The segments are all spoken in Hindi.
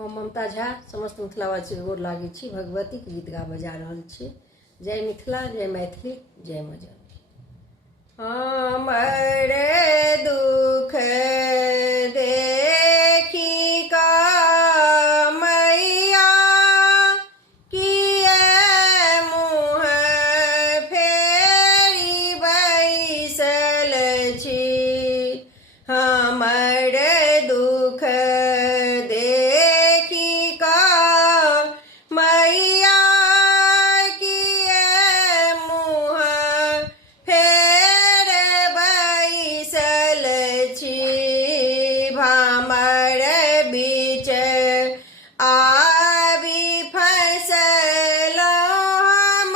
हम ममता झा समस्त मिथिलावासी गोर लागे छी। भगवती के गीत गाबे जा रहल छी। जय मिथिला, जय मैथिली, जय मजा। हमर दुख देखी का मैया किए मुँह फेरी बैसल छी। हमर दुख देखी का मैया किए मुँह फेर बैसल छी। भामर बीच आबि फँसलहुँ हम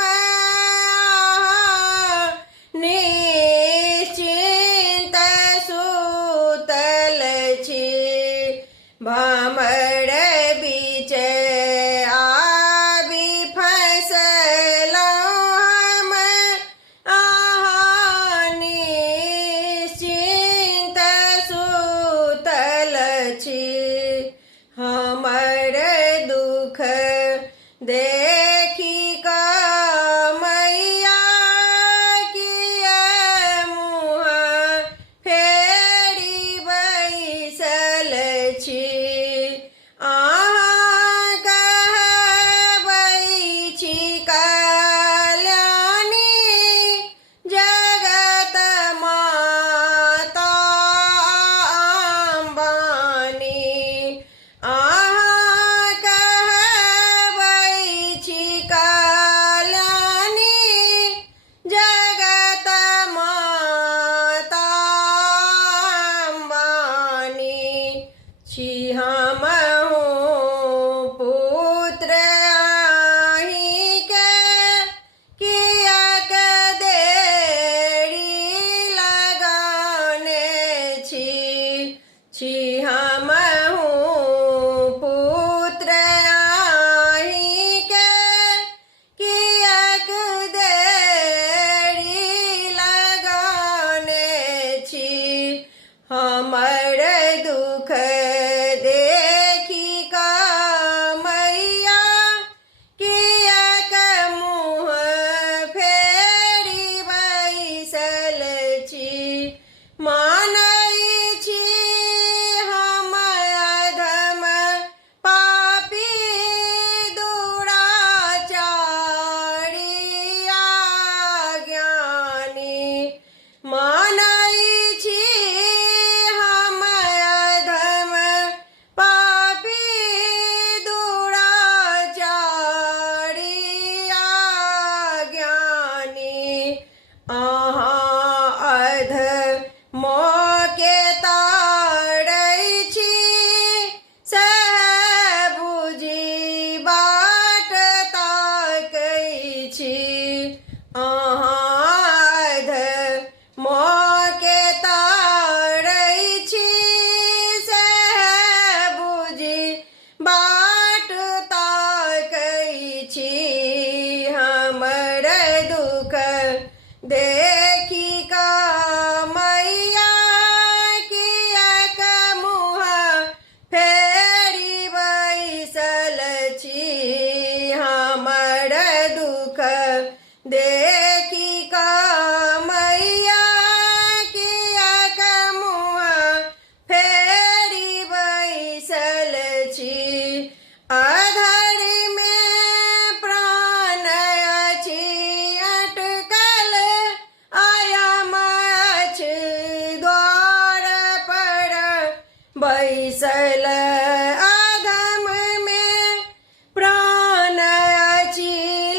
निश्चिंत सुतल छी। भामर बीच आबि फँसलहुँ हम निश्चिंत सुतल छी। हमर दुख देखी का मैया किए मुँह फेरी बैसल छी। अहाँ कहबै छी कल्याणी जगत माता अम्बानी। अहाँ कहबै छी कल्याणी जगत माता अम्बानी। छी हमहु पुत्र अहींके किएक देरी लगाने छी हमहु पुत्र अहींके किएक देरी लगाने छी। हमर दुख देखी का मैया किएक मुँह फेरी बैसल छी। मानै छी हम अधम पापी दुराचारी अज्ञानी। मानै छी हम अधम पापी दुराचारी अज्ञानी। अहाँ अधमके ताड़ै छी सएह बुझि बाट ताकै छी। अहाँ अधमके ताड़ै छी सएह बुझि बाट ताकै छी। हमर दुख देखी का मैया किएक मुँह फेरी बैसल छी। हमर दुख देखी का मैया किएक मुँह फेरी बैसल छी। अधर में प्राण अछि अटकल आयाम अछि द्वार पर बैसल। अधम में प्राण अछि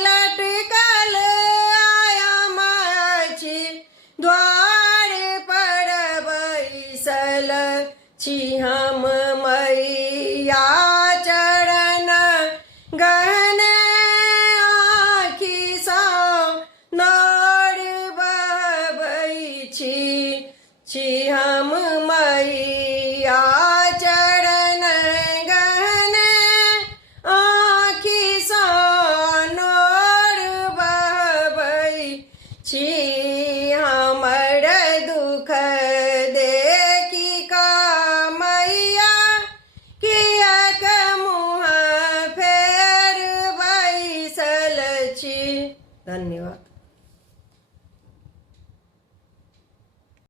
लटकल आयाम अछि द्वार पर बैसल छी। हम मैया चरण गहन आँखि सँ नोर बहबै छी। हम मैया चरण छी। धन्यवाद।